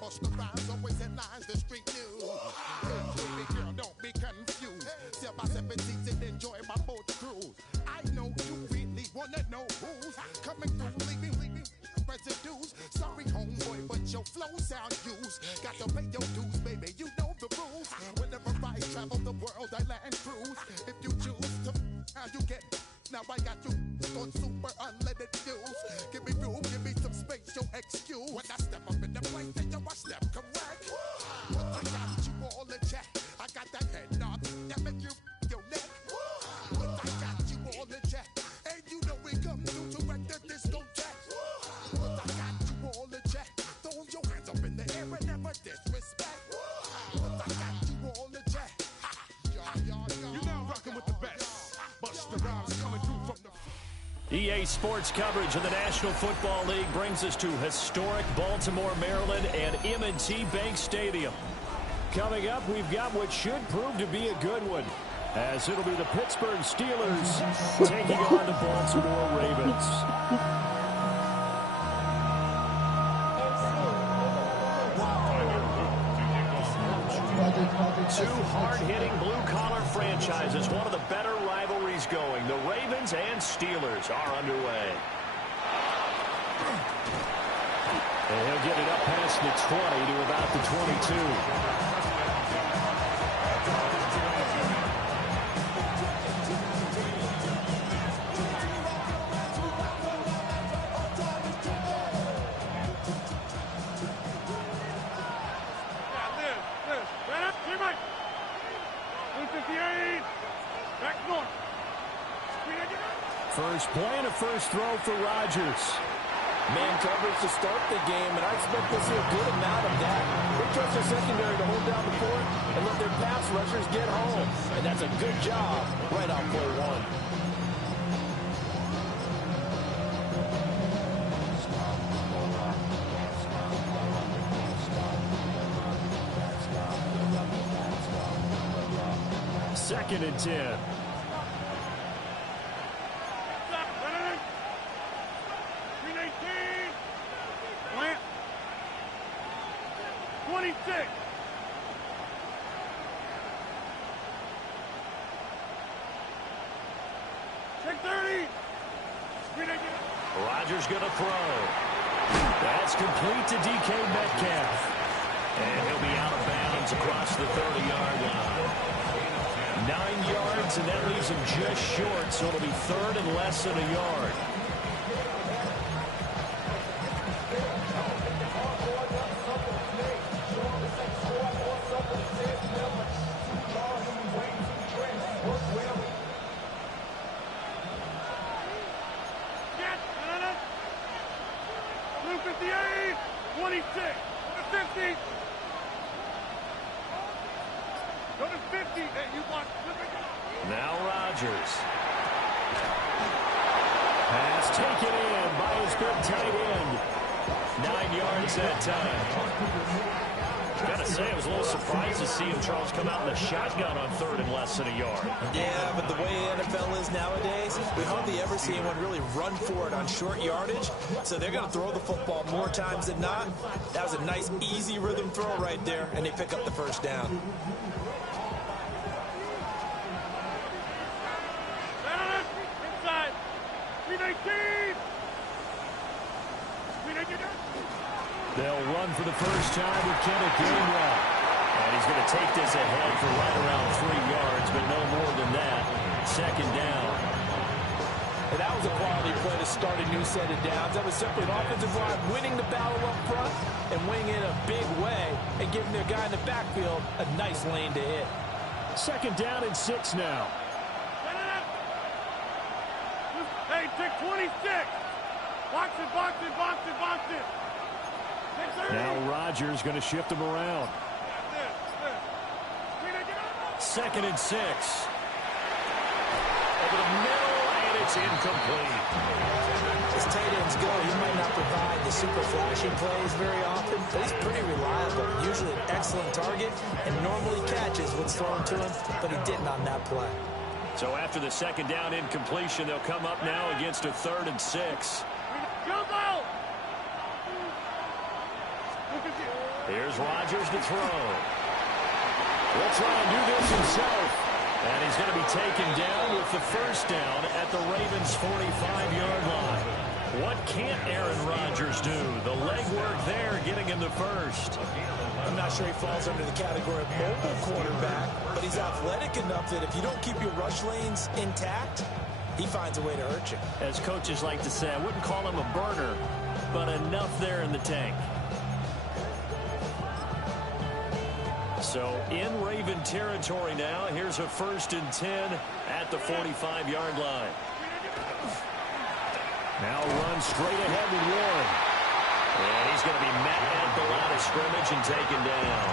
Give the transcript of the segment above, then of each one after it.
Bust the rhymes, always headlines, the street news. Baby girl, don't be confused. Sell my 17s and enjoy my boat cruise. I know you really wanna know who's coming through, leaving residues. Sorry, homeboy, but your flow sound used. Got to pay your dues, baby, you know the rules. Whenever I travel the world, I land cruise. If you choose to, how you get. Now I got you on super unleaded views. Give me room, give me some space, your excuse. When I step up in the place, then yo, I step correct. But I got you all in check. I got that head knob that make you your neck. But I got you all in check. And you know we come through to wreck the discotheque. But I got you all in check. Throw your hands up in the air and never disrespect. But I got you all in check. You're now rocking with the best. Busta Rhymes coming through from the... EA Sports coverage of the National Football League brings us to historic Baltimore, Maryland and M&T Bank Stadium. Coming up, we've got what should prove to be a good one, as it'll be the Pittsburgh Steelers taking on the Baltimore Ravens. Two hard-hitting blue-collar franchises, one of the better rivalries going. The Ravens and Steelers are underway. And he'll get it up past the 20 to about the 22. First play and a first throw for Rodgers. Man coverage to start the game, and I expect to see a good amount of that. They trust their secondary to hold down the fort and let their pass rushers get home. And that's a good job right on play one. Second and 10. Rodgers going to throw. That's complete to DK Metcalf. And he'll be out of bounds across the 30-yard line. 9 yards, and that leaves him just short, so it'll be third and less than a yard. Now Rodgers. Pass taken in by his big tight end. 9 yards that time. Gotta say, I was a little surprised to see him, Charles, come out in the shotgun on third and less than a yard. Yeah, but the way NFL is nowadays, we hardly ever see anyone really run for it on short yardage. So they're going to throw the football more times than not. That was a nice, easy rhythm throw right there, and they pick up the first down. They'll run for the first time with Kenneth Gainwell. And he's going to take this ahead for right around 3 yards, but no more than that. Second down. And that was a quality play to start a new set of downs. That was simply an offensive line winning the battle up front and winning in a big way and giving their guy in the backfield a nice lane to hit. Second down and 6 now. Hey, take 26. Box it, box it, box it, box it. Now Rodgers going to shift him around. Second and 6. Over the middle, and it's incomplete. As tight ends go, he might not provide the super flashy plays very often, but he's pretty reliable. Usually an excellent target, and normally catches what's thrown to him, but he didn't on that play. So after the second down incompletion, they'll come up now against a 3rd and 6. Jump out! Look at you. Here's Rodgers to throw. He'll try and do this himself. And he's going to be taken down with the first down at the Ravens' 45-yard line. What can't Aaron Rodgers do? The legwork there getting him the first. I'm not sure he falls under the category of mobile quarterback, but he's athletic enough that if you don't keep your rush lanes intact, he finds a way to hurt you. As coaches like to say, I wouldn't call him a burner, but enough there in the tank. So in Raven territory now, here's a 1st and 10 at the 45-yard line. Now run straight ahead with Warren. And he's going to be met at the line of scrimmage and taken down.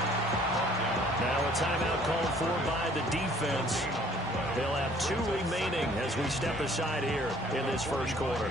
Now a timeout called for by the defense. They'll have 2 remaining as we step aside here in this first quarter.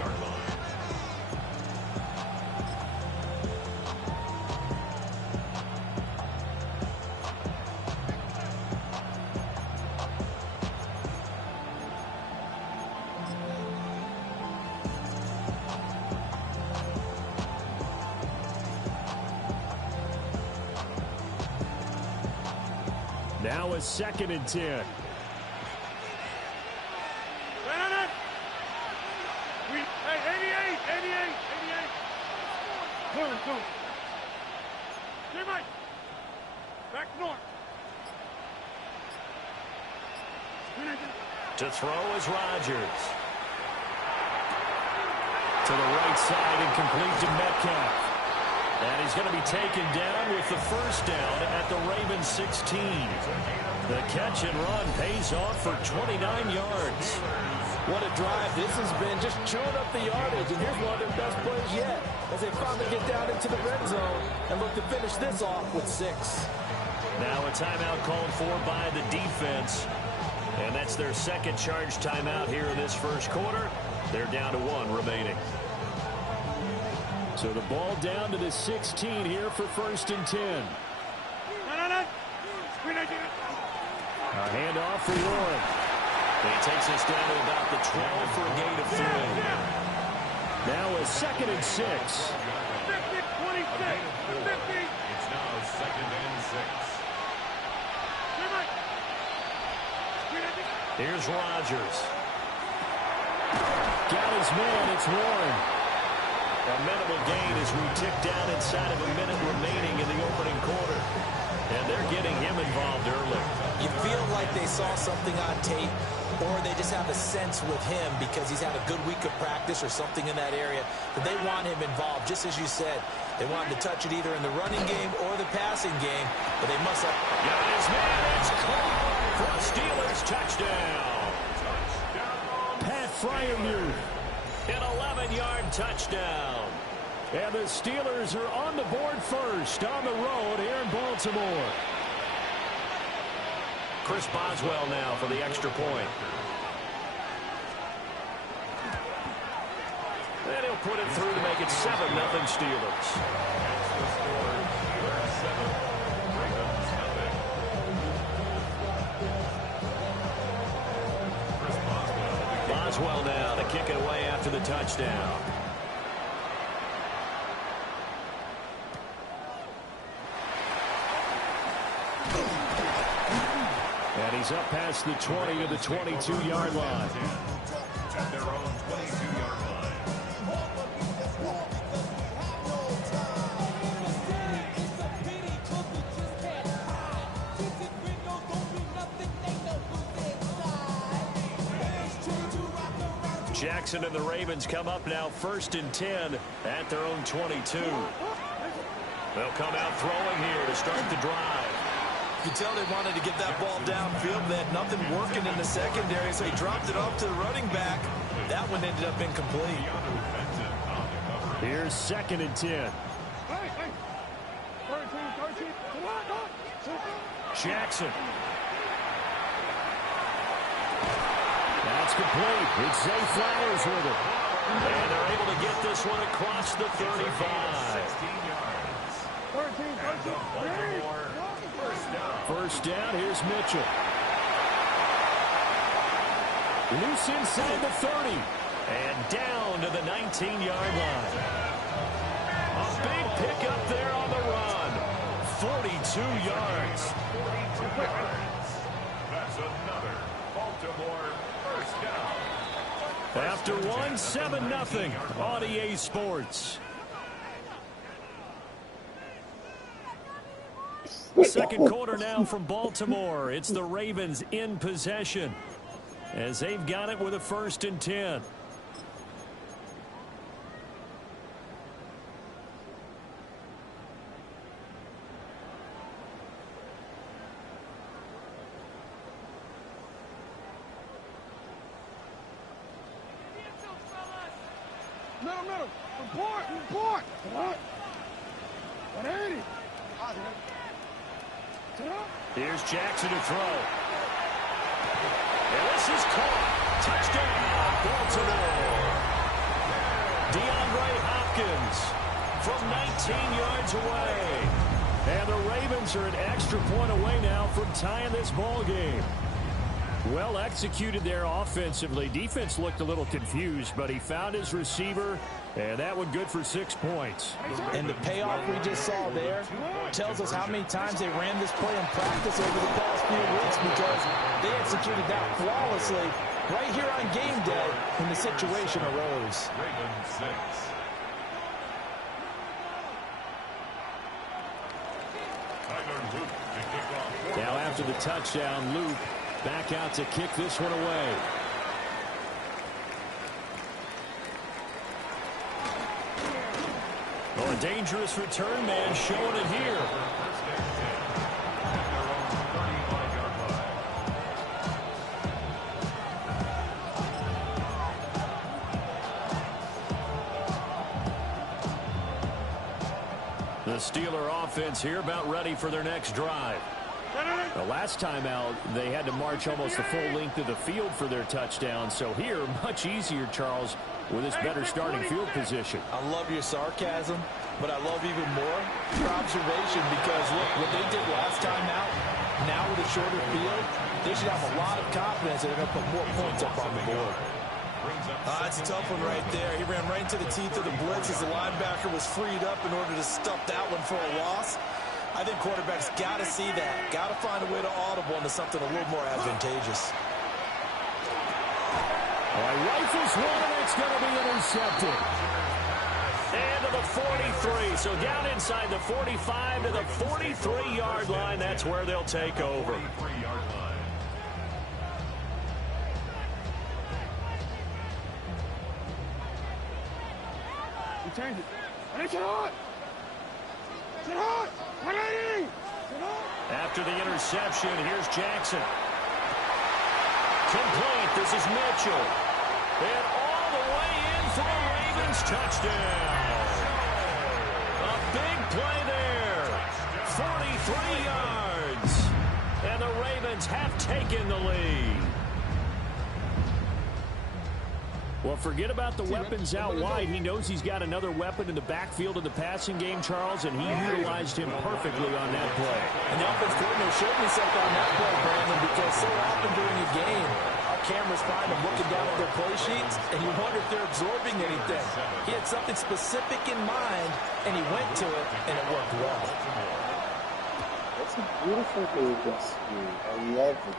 Now a 2nd and 10. Back north. To throw is Rodgers. To the right side and complete to Metcalf. And he's going to be taken down with the first down at the Ravens 16. The catch and run pays off for 29 yards. What a drive this has been, just chewing up the yardage. And here's one of their best plays yet as they finally get down into the red zone and look to finish this off with 6. Now a timeout called for by the defense. And that's their 2nd charge timeout here in this first quarter. They're down to 1 remaining. So the ball down to the 16 here for 1st and 10. A handoff for Warren. He takes us down to about the 12 for a gain of 3. Now a 2nd and 6. 50, 26, 50. It's now 2nd and 6. Here's Rodgers. Got his man, it's Warren. A minimal gain as we tick down inside of a minute remaining in the opening quarter. And they're getting him involved early. You feel like they saw something on tape, or they just have a sense with him because he's had a good week of practice or something in that area that they want him involved. Just as you said, they want him to touch it either in the running game or the passing game, but they must have... Got his man, it's caught for a Steelers touchdown. Pat Fryermuth, an 11-yard touchdown. And the Steelers are on the board first on the road here in Baltimore. Chris Boswell now for the extra point. And he'll put it through to make it 7-0 Steelers. Boswell now to kick it away after the touchdown. And he's up past the 20 to the 22-yard line. At their own 22-yard line. Jackson and the Ravens come up now 1st and 10 at their own 22. They'll come out throwing here to start the drive. You can tell they wanted to get that ball downfield. They had nothing working in the secondary, so he dropped it off to the running back. That one ended up incomplete. Here's 2nd and 10. Jackson. That's complete. It's Zay Flowers with it. And they're able to get this one across the 35. 16 yards. 13. First down, here's Mitchell. Loose inside the 30. And down to the 19-yard line. A big pickup there on the run. 42 yards. That's another Baltimore first down. After one, 7-0 on EA Sports. Second quarter now from Baltimore. It's the Ravens in possession as they've got it with a 1st and 10. Middle. Report. What? 180. Here's Jackson to throw. And this is caught. Touchdown, Baltimore. DeAndre Hopkins from 19 yards away. And the Ravens are an extra point away now from tying this ball game. Well executed there offensively. Defense looked a little confused, but he found his receiver, and that one good for 6 points. And the payoff we just saw there tells us how many times they ran this play in practice over the past few weeks, because they executed that flawlessly right here on game day when the situation arose. Now after the touchdown, Luke back out to kick this one away. Oh, a dangerous return man showing it here. The Steeler offense here about ready for their next drive. The last time out, they had to march almost the full length of the field for their touchdown. So here, much easier, Charles, with this better starting field position. I love your sarcasm, but I love even more your observation, because look, what they did last time out, now with a shorter field, they should have a lot of confidence that they're going to put more points up on the board. That's a tough one right there. He ran right into the teeth of the blitz as the linebacker was freed up in order to stuff that one for a loss. I think quarterbacks got to see that. Got to find a way to audible into something a little more advantageous. All right, rifles one, and it's going to be intercepted. And to the 43. So down inside the 45 to the 43-yard line. That's where they'll take over. Change it. And it's hot. It's hot. 180. After the interception, here's Jackson. Complete. This is Mitchell. And all the way in for a Ravens touchdown. A big play there. 43 yards. And the Ravens have taken the lead. Well, forget about the weapons out wide. He knows he's got another weapon in the backfield of the passing game, Charles, and he utilized him perfectly on that play. And the offense coordinator showed me something on that play, Brandon, because so often during a game, our cameras find them looking down at their play sheets, and you wonder if they're absorbing anything. He had something specific in mind, and he went to it, and it worked well. That's a beautiful move, Rescue. I love it.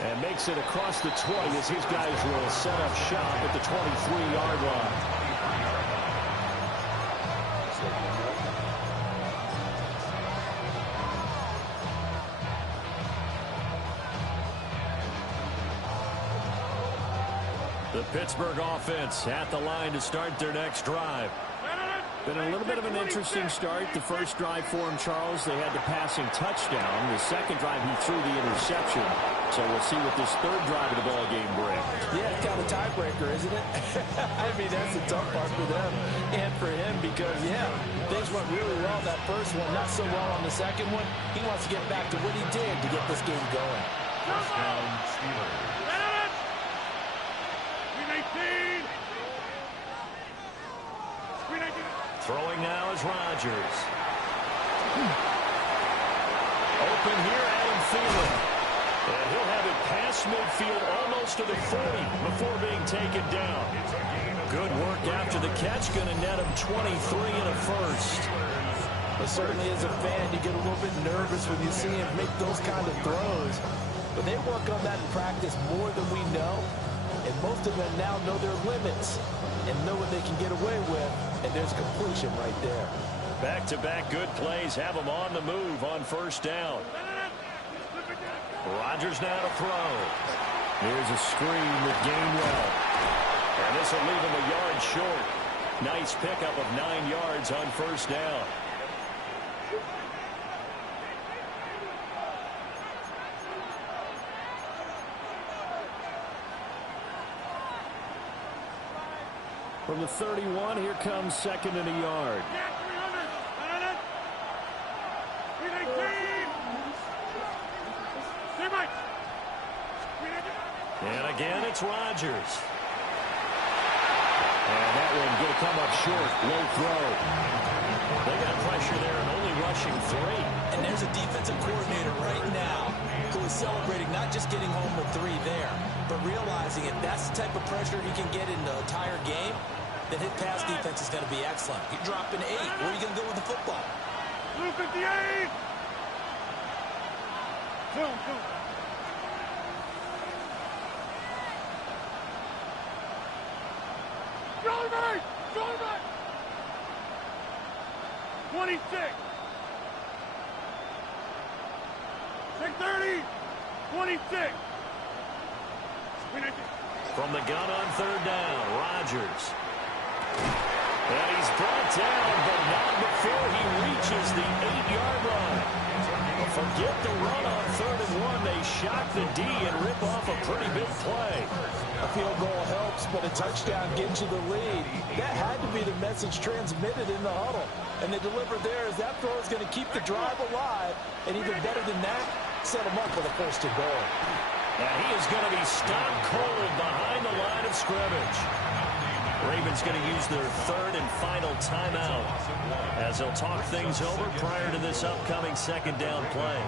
And makes it across the 20 as his guys will set up shop at the 23-yard line. The Pittsburgh offense at the line to start their next drive. Been a little bit of an interesting start. The first drive for him, Charles, they had the passing touchdown. The second drive, he threw the interception. So we'll see what this third drive of the ball game brings. Yeah, it's kind of a tiebreaker, isn't it? I mean, that's the tough part for them and for him, because, yeah, things went really well that first one, not so well on the second one. He wants to get back to what he did to get this game going. Touchdown, Steelers. Throwing now is Rodgers. Open here, Adam Thielen. And he'll have it past midfield almost to the 40 before being taken down. Good work after the catch. Going to net him 23 and a first. But certainly as a fan, you get a little bit nervous when you see him make those kind of throws. But they work on that in practice more than we know. And most of them now know their limits and know what they can get away with. And there's completion right there. Back-to-back good plays have them on the move on first down. Rodgers now to throw. Here's a screen with Gainwell. And this will leave him a yard short. Nice pickup of 9 yards on first down. From the 31, here comes second and a yard. And again, it's Rodgers. And that one going to come up short. Low throw. They got pressure there and only rushing 3. And there's a defensive coordinator right now who is celebrating not just getting home with 3 there, but realizing if that's the type of pressure he can get in the entire game, then his pass defense is going to be excellent. You're dropping 8. Where are you going to go with the football? 258! Go. Charlie back! 26! 630! 26! From the gun on third down, Rodgers. And he's brought down, but not before he reaches the 8-yard line. Forget the run on 3rd and 1. They shock the D and rip off a pretty big play. A field goal helps, but a touchdown gets you the lead. That had to be the message transmitted in the huddle. And they delivered there as that throw is going to keep the drive alive. And even better than that, set them up with a 1st and goal. And he is going to be stopped cold behind the line of scrimmage. Ravens going to use their 3rd and final timeout as they'll talk things over prior to this upcoming 2nd down play.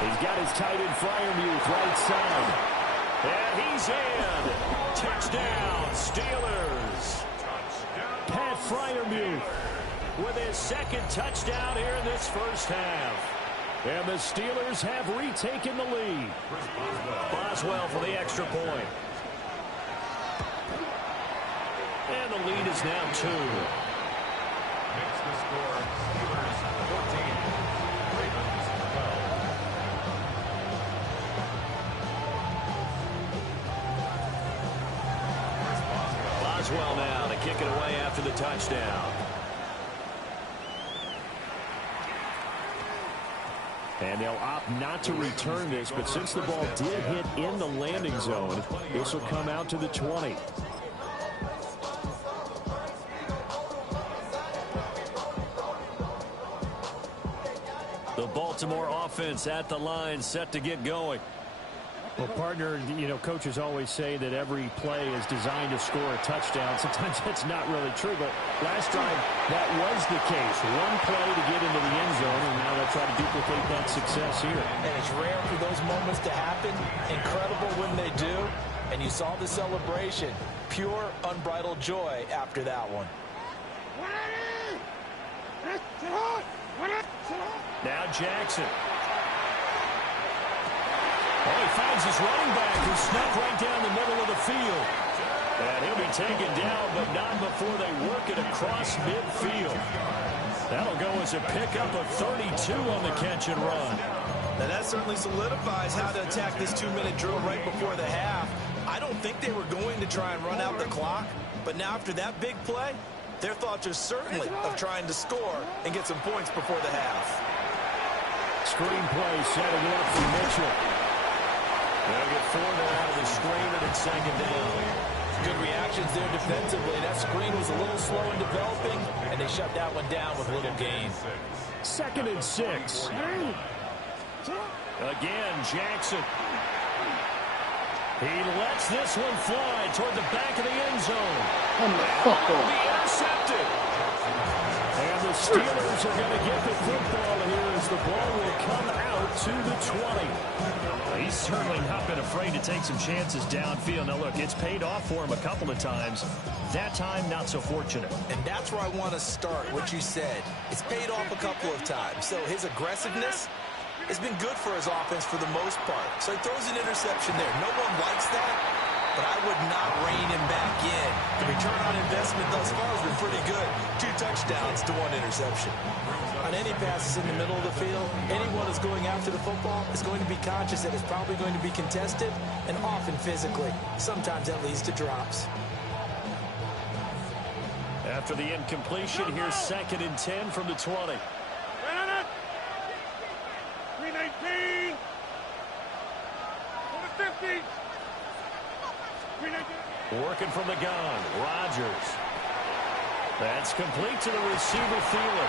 He's got his tight end Freiermuth right side. And he's in. Touchdown, Steelers. Pat Freiermuth with his 2nd touchdown here in this first half. And the Steelers have retaken the lead. Boswell for the extra point. And the lead is now 2. Makes the score Steelers 14, Ravens 12. Boswell now to kick it away after the touchdown. And they'll opt not to return this, but since the ball did hit in the landing zone, this will come out to the 20. The Baltimore offense at the line, set to get going. Well, partner, you know, coaches always say that every play is designed to score a touchdown. Sometimes that's not really true, but last drive, that was the case. One play to get into the end zone, and now they'll try to duplicate that success here. And it's rare for those moments to happen. Incredible when they do. And you saw the celebration. Pure, unbridled joy after that one. Now Jackson. Oh, he finds his running back who snuck right down the middle of the field. And he'll be taken down, but not before they work it across midfield. That'll go as a pickup of 32 on the catch and run. Now that certainly solidifies how to attack this 2-minute drill right before the half. I don't think they were going to try and run out the clock, but now after that big play, their thoughts are certainly of trying to score and get some points before the half. Screen play setting up for Mitchell. They'll get 4 now out of the screen, and it's 2nd down. Good reactions there defensively. That screen was a little slow in developing, and they shut that one down with little gain. 2nd and 6. Again, Jackson. He lets this one fly toward the back of the end zone. Fuck Will off. be intercepted. Steelers are going to get the football here as the ball will come out to the 20. He's certainly not been afraid to take some chances downfield. Now, look, it's paid off for him a couple of times. That time, not so fortunate. And that's where I want to start, what you said. It's paid off a couple of times. So his aggressiveness has been good for his offense for the most part. So he throws an interception there. No one likes that, but I would not rein him back in. The return on investment thus far has been pretty good. 2 touchdowns to 1 interception. On any passes in the middle of the field, anyone who's going after the football is going to be conscious that it's probably going to be contested, and often physically. Sometimes that leads to drops. After the incompletion, here's 2nd and 10 from the 20. 319. 50. Working from the gun, Rodgers. That's complete to the receiver, Thielen.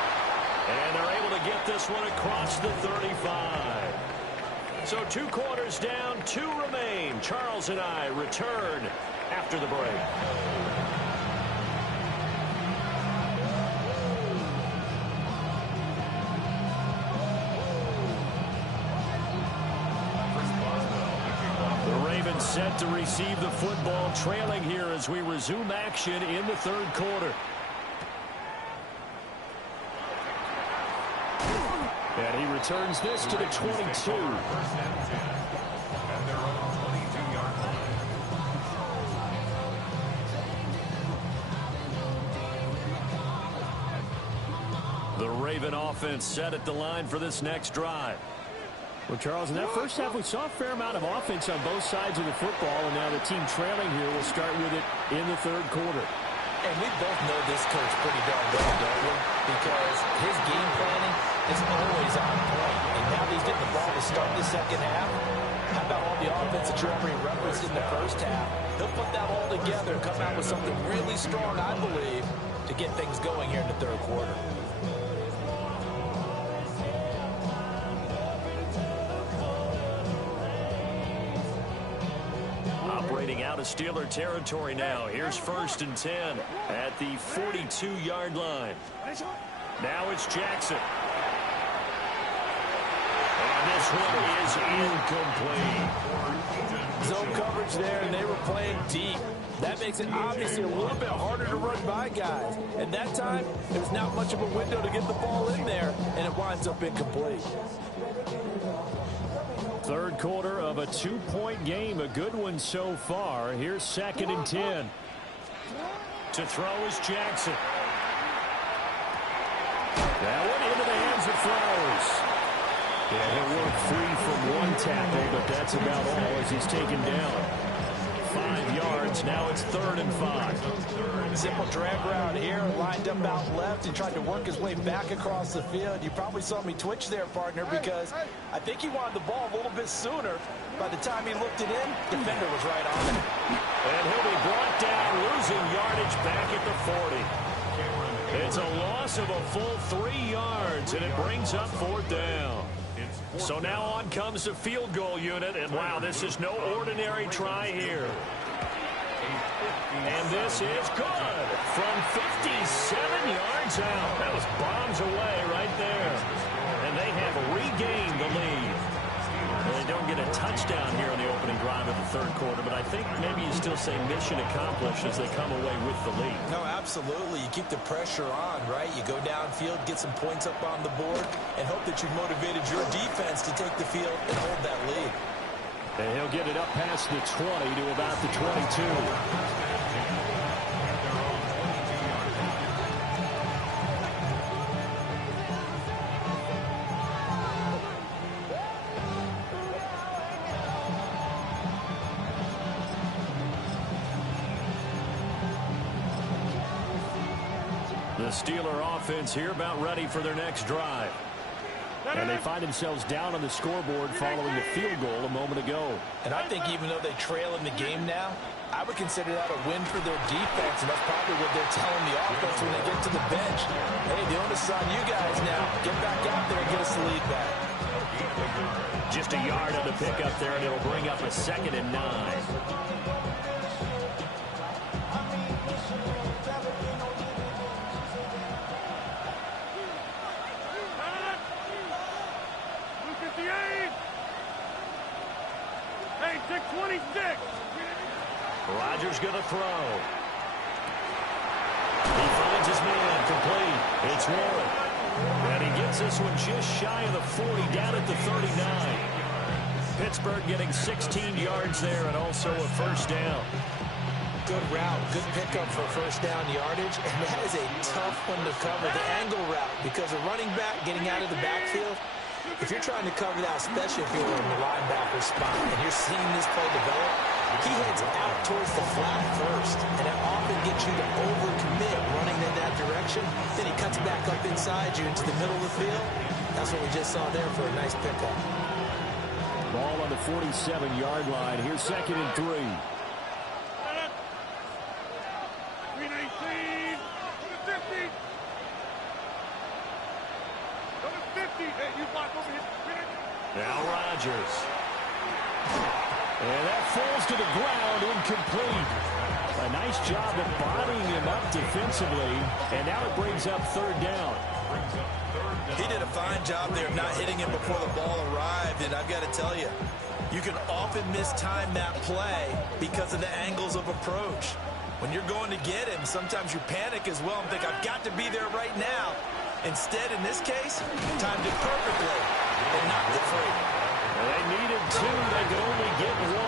And they're able to get this one across the 35. So 2 quarters down, 2 remain. Charles and I return after the break. Set to receive the football, trailing here as we resume action in the 3rd quarter. And he returns this to the 22. The Raven offense set at the line for this next drive. Well, Charles, in that first half, we saw a fair amount of offense on both sides of the football, and now the team trailing here will start with it in the 3rd quarter. And we both know this coach pretty darn well, don't we? Because his game planning is always on point. And now that he's getting the ball to start the 2nd half, how about all the offense that Trevor referenced in the first half? He'll put that all together and come out with something really strong, I believe, to get things going here in the 3rd quarter. Operating out of Steeler territory now. Here's 1st and 10 at the 42-yard line. Now it's Jackson. And this one is incomplete. Zone coverage there, and they were playing deep. That makes it obviously a little bit harder to run by guys. And that time, there's not much of a window to get the ball in there, and it winds up incomplete. 3rd quarter of a 2-point game, a good one so far. Here's 2nd and 10. To throw is Jackson. That one into the hands of Flowers. Yeah, he'll work free from 1 tackle, but that's about all as he's taken down. 5 yards, now it's 3rd and 5. Simple drag route here, lined up out left and tried to work his way back across the field. You probably saw me twitch there, partner, because I think he wanted the ball a little bit sooner. By the time he looked it in, defender was right on it. And he'll be brought down, losing yardage back at the 40. It's a loss of a full 3 yards, and it brings up 4th down. So now on comes the field goal unit, and wow, this is no ordinary try here. And this is good from 57 yards out. That was bombs away right there. And they have regained the lead. Well, they don't get a touchdown here on the opening drive of the 3rd quarter, but I think maybe you still say mission accomplished as they come away with the lead. No, absolutely. You keep the pressure on, right? You go downfield, get some points up on the board, and hope that you've motivated your defense to take the field and hold that lead. And he'll get it up past the 20 to about the 22. The Steeler offense here about ready for their next drive. And they find themselves down on the scoreboard following the field goal a moment ago. And I think even though they trail in the game now, I would consider that a win for their defense, and that's probably what they're telling the offense when they get to the bench. Hey, the onus is on you guys now. Get back out there and get us the lead back. Just a yard on the pickup there, and it'll bring up a 2nd and 9. Rodgers going to throw. He finds his man complete. It's Warren. And he gets this one just shy of the 40, down at the 39. Pittsburgh getting 16 yards there and also a first down. Good route, good pickup for first down yardage, and that is a tough one to cover, the angle route, because a running back getting out of the backfield, if you're trying to cover that, especially if you're in the linebacker spot, and you're seeing this play develop, he heads out towards the flat first, and that often gets you to overcommit running in that direction. Then he cuts back up inside you into the middle of the field. That's what we just saw there for a nice pickup. Ball on the 47-yard line. Here's 2nd and 3. Now Rodgers. And that falls to the ground, incomplete. A nice job of bodying him up defensively, and now it brings up 3rd down. He did a fine job there of not hitting him before the ball arrived, and I've got to tell you, you can often mistime that play because of the angles of approach. When you're going to get him, sometimes you panic as well and think, I've got to be there right now. Instead, in this case, timed it perfectly and knocked it free. Well, they needed 2. They could only get 1.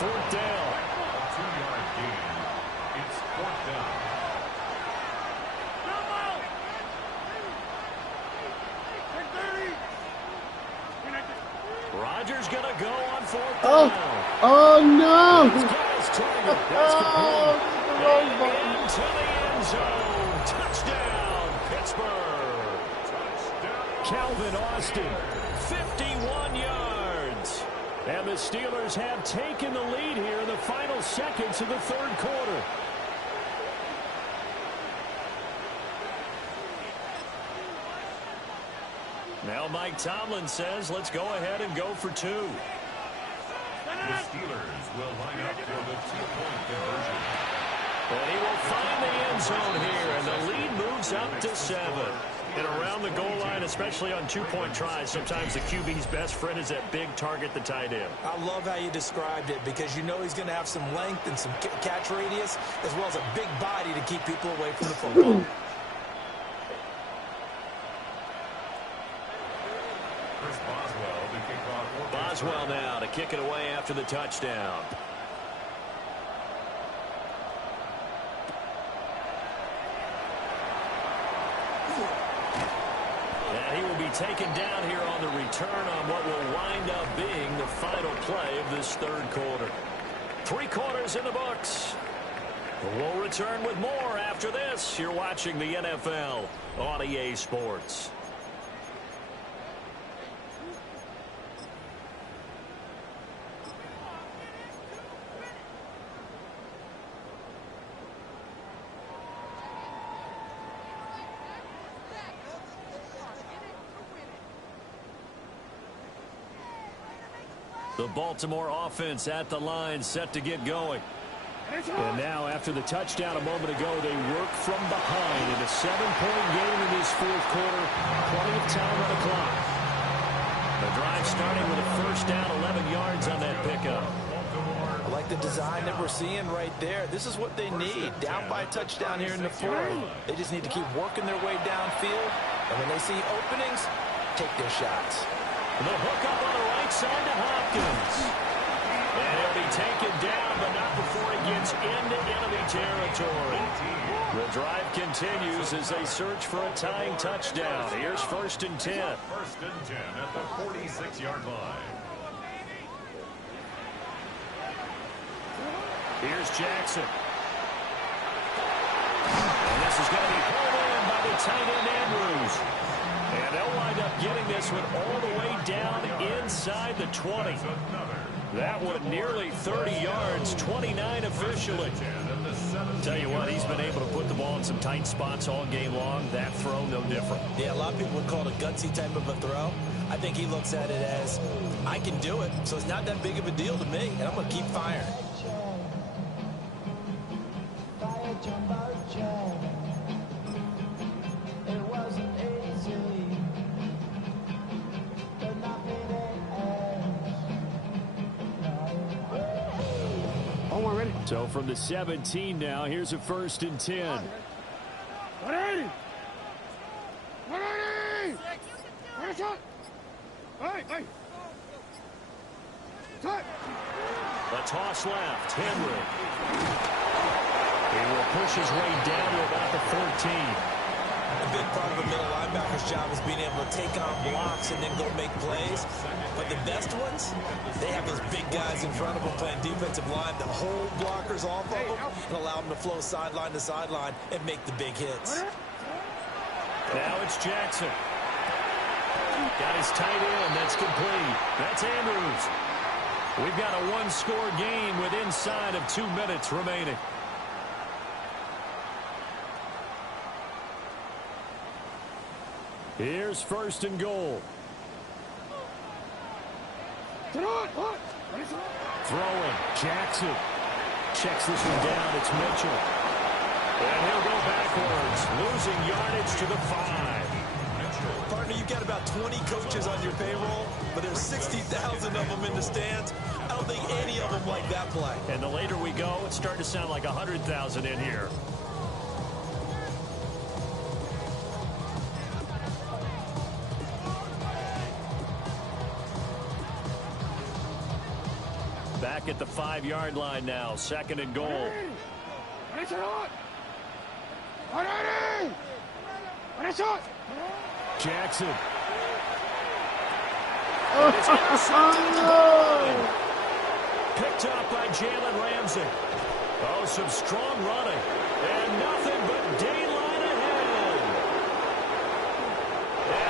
4th down. 2-yard gain. It's 4th down. Rodgers going to go on 4th down. Oh no! He's got his target. That's complete. Into the end zone. Touchdown, Pittsburgh. Calvin Austin, 51 yards. And the Steelers have taken the lead here in the final seconds of the 3rd quarter. Now Mike Tomlin says, let's go ahead and go for 2. The Steelers will line up for the 2-point conversion. And he will find the end zone here, and the lead moves up to 7. And around the goal line, especially on 2-point tries, sometimes the QB's best friend is that big target, the tight end. I love how you described it because you know he's going to have some length and some catch radius as well as a big body to keep people away from the football. Boswell now to kick it away after the touchdown. And he will be taken down here on the return on what will wind up being the final play of this 3rd quarter. 3 quarters in the books. We'll return with more after this. You're watching the NFL on EA Sports. The Baltimore offense at the line, set to get going. And now, after the touchdown a moment ago, they work from behind in a 7-point game in this 4th quarter. Plenty of time on the clock. The drive starting with a first down, 11 yards on that pickup. I like the design that we're seeing right there. This is what they need. Down by a touchdown here in the 4th. They just need to keep working their way downfield. And when they see openings, take their shots. The hook up on the right side to Hopkins. And he'll be taken down, but not before he gets into enemy territory. The drive continues as they search for a tying touchdown. Here's 1st and 10. 1st and 10 at the 46-yard line. Here's Jackson. And this is going to be pulled in by the tight end Andrews. And they'll wind up getting this one all the way down inside the 20. That one nearly 30 yards, 29 officially. Tell you what, he's been able to put the ball in some tight spots all game long. That throw, no different. Yeah, a lot of people would call it a gutsy type of a throw. I think he looks at it as, I can do it, so it's not that big of a deal to me, and I'm going to keep firing. So from the 17 now, here's a 1st and 10. 180! 180! What a shot! Hey! Touch! A toss left. Henry. He will push his way down to about the 14. A big part of a middle linebacker's job is being able to take on blocks and then go make plays. But the best ones, they have those big guys in front of them playing defensive line to hold blockers off of them and allow them to flow sideline to sideline and make the big hits. Now it's Jackson. Got his tight end. That's complete. That's Andrews. We've got a one-score game with inside of 2 minutes remaining. Here's 1st and goal. Throwing. Jackson. Checks this one down. It's Mitchell. And he'll go backwards. Losing yardage to the 5. Partner, you've got about 20 coaches on your payroll, but there's 60,000 of them in the stands. I don't think any of them like that play. And the later we go, it's starting to sound like 100,000 in here. Back at the 5-yard line now. 2nd and goal. Jackson. Picked up by Jalen Ramsey. Oh, some strong running. And nothing but daylight